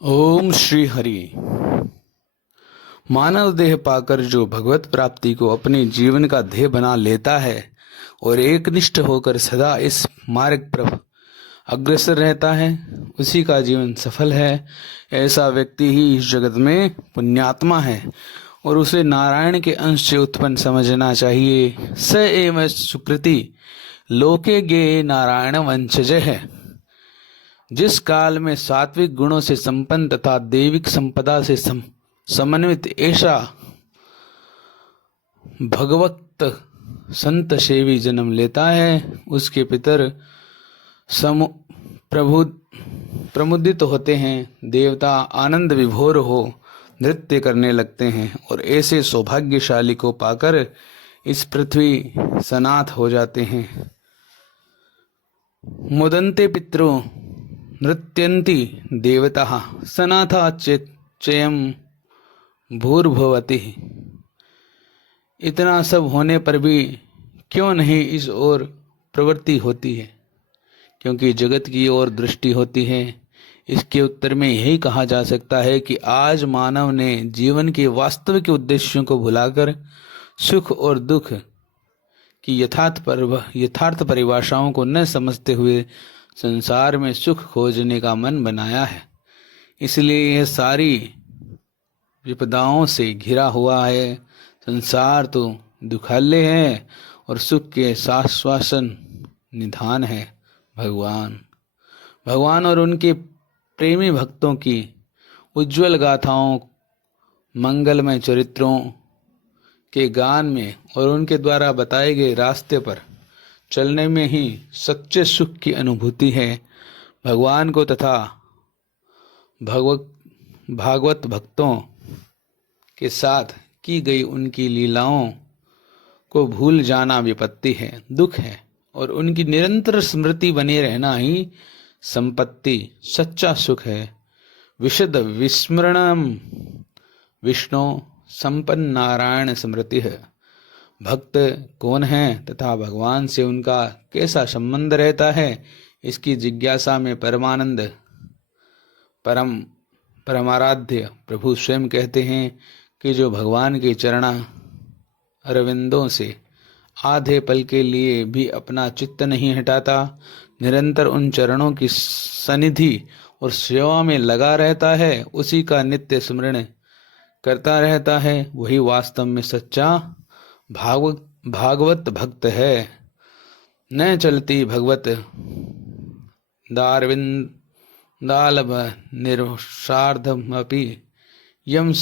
ओम श्री हरि। मानव देह पाकर जो भगवत प्राप्ति को अपने जीवन का ध्येय बना लेता है और एकनिष्ठ होकर सदा इस मार्ग पर अग्रसर रहता है, उसी का जीवन सफल है। ऐसा व्यक्ति ही इस जगत में पुण्यात्मा है और उसे नारायण के अंश से उत्पन्न समझना चाहिए। स एव सुकृति लोके गे नारायण वंशज है। जिस काल में सात्विक गुणों से संपन्न तथा दैविक संपदा से समन्वित ऐसा भगवत संत सेवी जन्म लेता है, उसके पितर प्रमुदित होते हैं, देवता आनंद विभोर हो नृत्य करने लगते हैं और ऐसे सौभाग्यशाली को पाकर इस पृथ्वी सनाथ हो जाते हैं। मुदन्ते पितरो नृत्यन्ति देवता सनाथा चयम भूर्भुवति। इतना सब होने पर भी क्यों नहीं इस ओर प्रवृत्ति होती है? क्योंकि जगत की ओर दृष्टि होती है। इसके उत्तर में यही कहा जा सकता है कि आज मानव ने जीवन के वास्तविक उद्देश्यों को भुलाकर सुख और दुख की यथार्थ परिभाषाओं को न समझते हुए संसार में सुख खोजने का मन बनाया है। इसलिए यह सारी विपदाओं से घिरा हुआ है। संसार तो दुखालय है और सुख के शाश्वसन निधान है भगवान और उनके प्रेमी भक्तों की उज्जवल गाथाओं, मंगलमय चरित्रों के गान में और उनके द्वारा बताए गए रास्ते पर चलने में ही सच्चे सुख की अनुभूति है। भगवान को तथा भागवत भक्तों के साथ की गई उनकी लीलाओं को भूल जाना विपत्ति है, दुख है, और उनकी निरंतर स्मृति बने रहना ही संपत्ति, सच्चा सुख है। विशद विस्मरणम विष्णु संपन्न नारायण स्मृति है। भक्त कौन है तथा भगवान से उनका कैसा संबंध रहता है, इसकी जिज्ञासा में परमाराध्य प्रभु स्वयं कहते हैं कि जो भगवान के चरणा अरविंदों से आधे पल के लिए भी अपना चित्त नहीं हटाता, निरंतर उन चरणों की सनिधि और सेवा में लगा रहता है, उसी का नित्य स्मरण करता रहता है, वही वास्तव में सच्चा भागवत भक्त है। न चलती भगवत दारविंदालभ निर्सार्धमपि यम